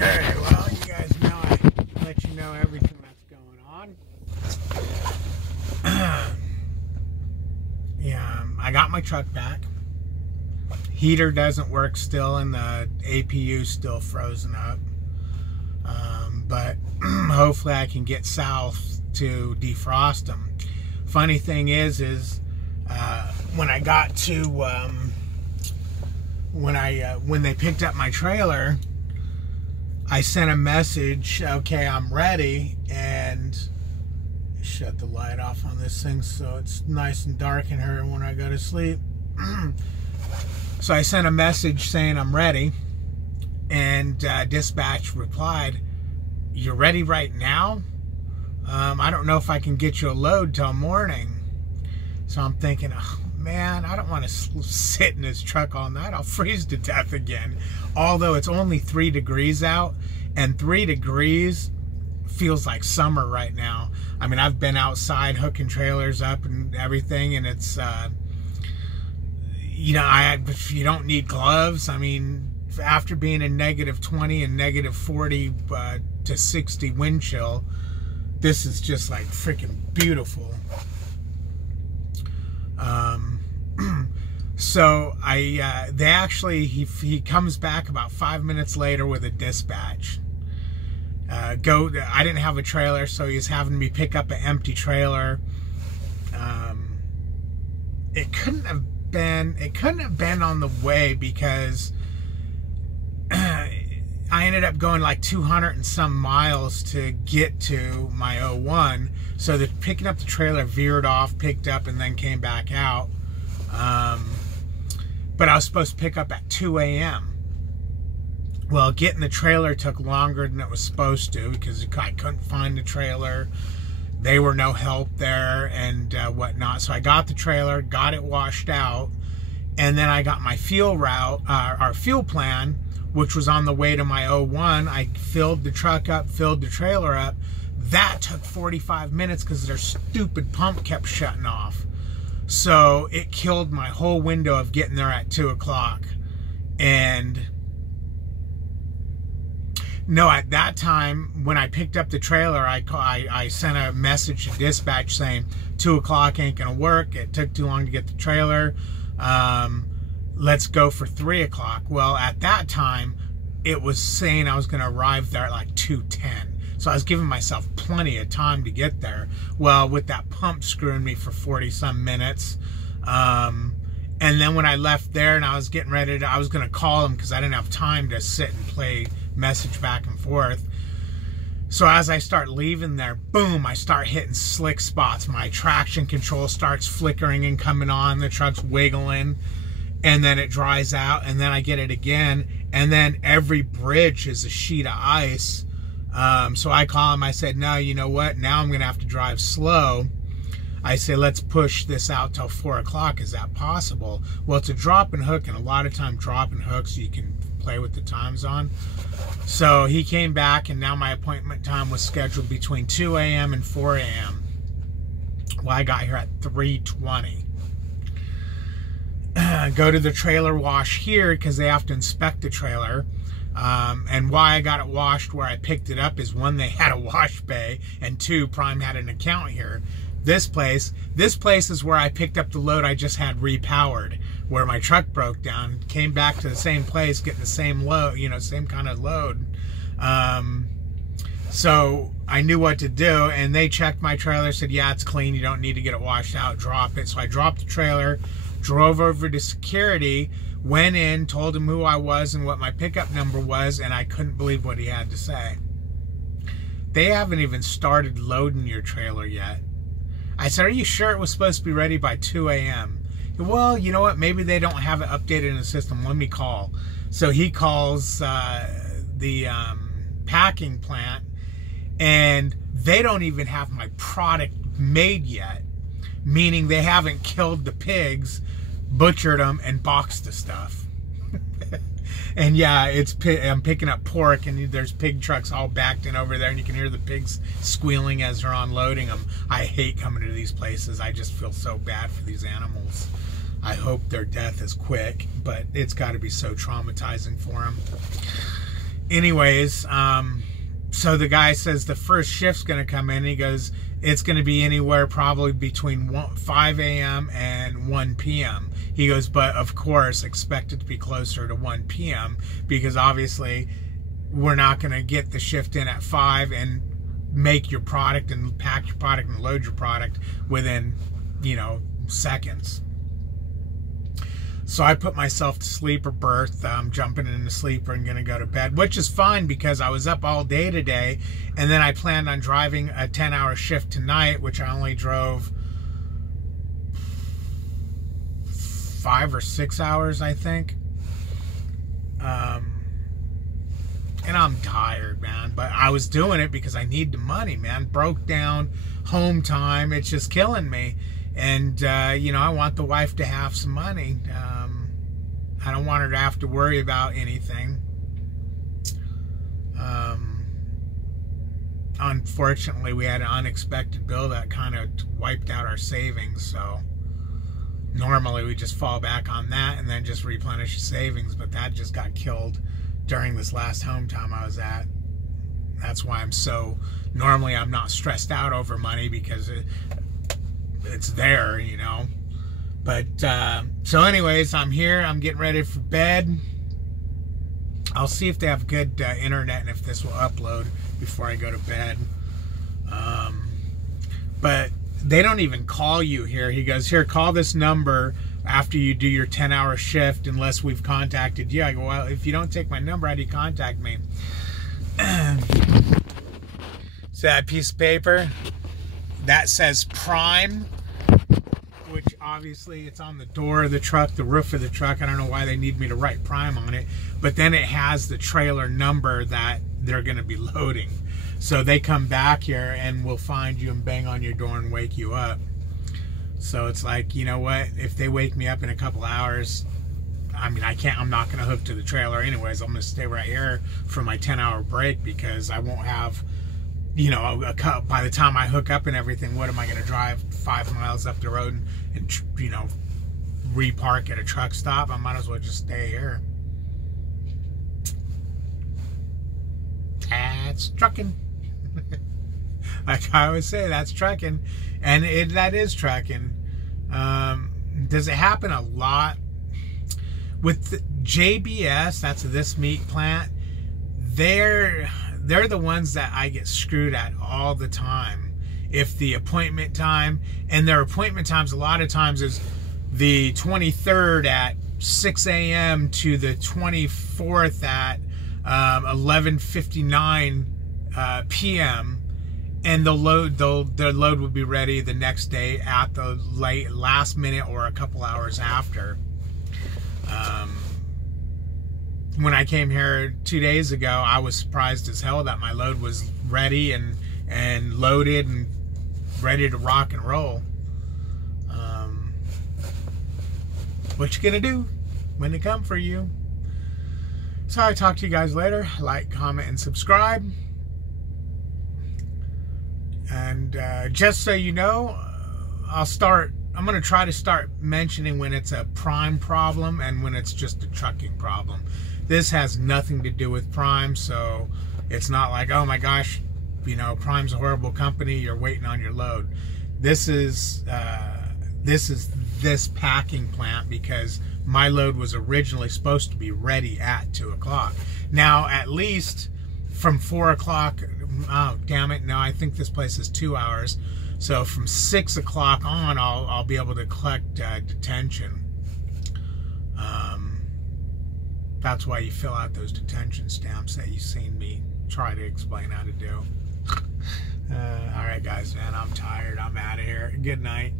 Okay, well, you guys know I let you know everything that's going on. Yeah, I got my truck back. Heater doesn't work still, and the APU still frozen up. But hopefully I can get south to defrost them. Funny thing is when I got to when they picked up my trailer, I sent a message, okay, I'm ready, and shut the light off on this thing so it's nice and dark in here when I go to sleep. So I sent a message saying I'm ready, and dispatch replied, "You're ready right now? I don't know if I can get you a load till morning." So I'm thinking, oh man, I don't want to sit in this truck all night. I'll freeze to death again. Although it's only 3 degrees out, and 3 degrees feels like summer right now. I mean, I've been outside hooking trailers up and everything, and it's, you know, you don't need gloves. I mean, after being in -20 and -40 to 60 wind chill, this is just like freaking beautiful. So he comes back about 5 minutes later with a dispatch. I didn't have a trailer, so he's having me pick up an empty trailer. It couldn't have been on the way, because I ended up going like 200 and some miles to get to my 01. So picking up the trailer veered off, picked up, and then came back out. But I was supposed to pick up at 2 a.m. Well, getting the trailer took longer than it was supposed to, because I couldn't find the trailer. They were no help there and whatnot. So I got the trailer, got it washed out, and then I got my fuel route, our fuel plan, which was on the way to my 01. I filled the truck up, filled the trailer up. That took 45 minutes because their stupid pump kept shutting off. So it killed my whole window of getting there at 2 o'clock. And no, at that time, when I picked up the trailer, I sent a message to dispatch saying 2 o'clock ain't gonna work. It took too long to get the trailer. Let's go for 3 o'clock. Well, at that time, it was saying I was gonna arrive there at like 2:10. So I was giving myself plenty of time to get there. Well, with that pump screwing me for 40 some minutes. And then when I left there and I was getting ready I was gonna call him because I didn't have time to sit and play message back and forth. So as I start leaving there, boom, I start hitting slick spots. My traction control starts flickering and coming on. The truck's wiggling, and then it dries out, and then I get it again, and then every bridge is a sheet of ice. So I call him. I said, no, you know what? Now I'm going to have to drive slow. I say, let's push this out till 4 o'clock. Is that possible? Well, it's a drop and hook, and a lot of time drop and hook, so you can play with the times on. So he came back, and now my appointment time was scheduled between 2 a.m. and 4 a.m. Well, I got here at 3:20. Go to the trailer wash here because they have to inspect the trailer. And why I got it washed where I picked it up is, 1, they had a wash bay, and 2, Prime had an account here. This place is where I picked up the load I just had repowered, where my truck broke down. Came back to the same place, getting the same load, you know, same kind of load. So I knew what to do, and they checked my trailer, said, yeah, it's clean, you don't need to get it washed out, drop it. So I dropped the trailer, drove over to security, went in, told him who I was and what my pickup number was, and I couldn't believe what he had to say. They haven't even started loading your trailer yet. I said, are you sure it was supposed to be ready by 2 a.m.? Well, you know what? Maybe they don't have it updated in the system. Let me call. So he calls the packing plant, and they don't even have my product made yet, meaning they haven't killed the pigs, butchered them, and boxed the stuff. And yeah, I'm picking up pork, and there's pig trucks all backed in over there, and you can hear the pigs squealing as they're unloading them. I hate coming to these places. I just feel so bad for these animals. I hope their death is quick, but it's got to be so traumatizing for them. anyways, so the guy says the first shift's going to come in. He goes, it's going to be anywhere probably between 5 a.m. and 1 p.m. He goes, but of course, expect it to be closer to 1 p.m. because obviously we're not going to get the shift in at 5 and make your product and pack your product and load your product within, you know, seconds. So I put myself to sleeper berth. I'm jumping into sleeper and gonna go to bed, which is fine because I was up all day today, and then I planned on driving a 10-hour shift tonight, which I only drove 5 or 6 hours, I think. And I'm tired, man, but I was doing it because I need the money, man. Broke down, home time, it's just killing me. And, you know, I want the wife to have some money. I don't want her to have to worry about anything. Unfortunately, we had an unexpected bill that kind of wiped out our savings. So normally we just fall back on that and then just replenish the savings. But that just got killed during this last home time I was at. That's why normally I'm not stressed out over money because it's there, you know. But so anyways, I'm here, I'm getting ready for bed. I'll see if they have good internet and if this will upload before I go to bed. But they don't even call you here. He goes, here, call this number after you do your 10-hour shift unless we've contacted you. I go, well, if you don't take my number, how do you contact me? So that piece of paper that says Prime, which obviously it's on the door of the truck, the roof of the truck. I don't know why they need me to write Prime on it, but then it has the trailer number that they're going to be loading. So they come back here and will find you and bang on your door and wake you up. So it's like, you know what, if they wake me up in a couple hours, I mean, I'm not going to hook to the trailer anyways. I'm going to stay right here for my 10-hour break because I won't have, you know, by the time I hook up and everything, what am I going to drive 5 miles up the road and you know, repark at a truck stop? I might as well just stay here. That's trucking. Like I always say, that's trucking. And that is trucking. Does it happen a lot? With the JBS, that's this meat plant, they're the ones that I get screwed at all the time. If the appointment time, and their appointment times a lot of times is the 23rd at 6 a.m. to the 24th at 11:59 p.m. and their load will be ready the next day at the last minute or a couple hours after. When I came here 2 days ago, I was surprised as hell that my load was ready and loaded and ready to rock and roll. What you gonna do when they come for you? So I'll talk to you guys later. Like, comment, and subscribe. And just so you know, I'm going to try to start mentioning when it's a Prime problem and when it's just a trucking problem. This has nothing to do with Prime, so it's not like, oh my gosh, you know, Prime's a horrible company, you're waiting on your load. This is this packing plant because my load was originally supposed to be ready at 2 o'clock. Now, at least from 4 o'clock, oh, damn it, no, I think this place is 2 hours. So from 6 o'clock on, I'll be able to collect detention. That's why you fill out those detention stamps that you've seen me try to explain how to do. All right, guys, man, I'm tired. I'm out of here. Good night.